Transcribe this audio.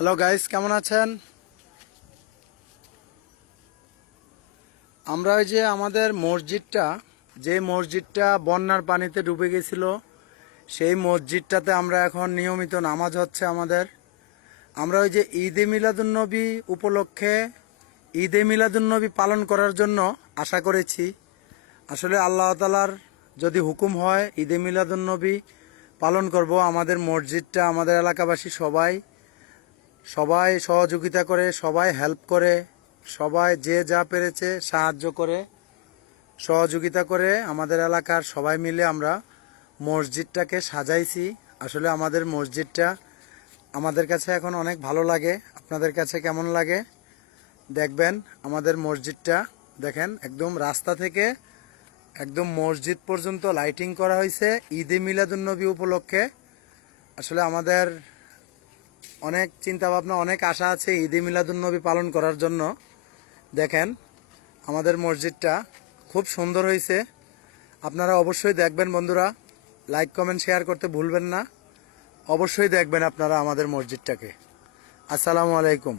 Hello guys, কেমন আছেন? আমরা ওই যে আমাদের মসজিদটা, যে মসজিদটা বন্যার পানিতে ডুবে গেছিল, সেই মসজিদটাতে আমরা এখন নিয়মিত নামাজ হচ্ছে আমাদের। আমরা ওই যে ঈদে মিলাদুন্নবী উপলক্ষে ঈদে মিলাদুন্নবী পালন করার জন্য আশা করেছি। আসলে আল্লাহ তাআলার যদি হুকুম হয় ঈদে মিলাদুন্নবী পালন করব। আমাদের মসজিদটা, আমাদের এলাকাবাসী সবাই সবাই সহযোগিতা করে, সবাই হেল্প করে, সবাই যে যা পেরেছে সাহায্য করে, সহযোগিতা করে আমাদের এলাকার সবাই মিলে আমরা মসজিদটাকে সাজাইছি। আসলে আমাদের মসজিদটা আমাদের কাছে এখন অনেক ভালো লাগে। আপনাদের কাছে কেমন লাগে দেখবেন। আমাদের মসজিদটা দেখেন, একদম রাস্তা থেকে একদম মসজিদ পর্যন্ত লাইটিং করা হয়েছে ঈদে মিলাদুন্নবী উপলক্ষে। আসলে আমাদের অনেক চিন্তা ভাবনা, অনেক আশা আছে ঈদে মিলাদুন্নবী পালন করার জন্য। দেখেন আমাদের মসজিদটা খুব সুন্দর হয়েছে। আপনারা অবশ্যই দেখবেন বন্ধুরা, লাইক কমেন্ট শেয়ার করতে ভুলবেন না। অবশ্যই দেখবেন আপনারা আমাদের মসজিদটাকে। আসসালামু আলাইকুম।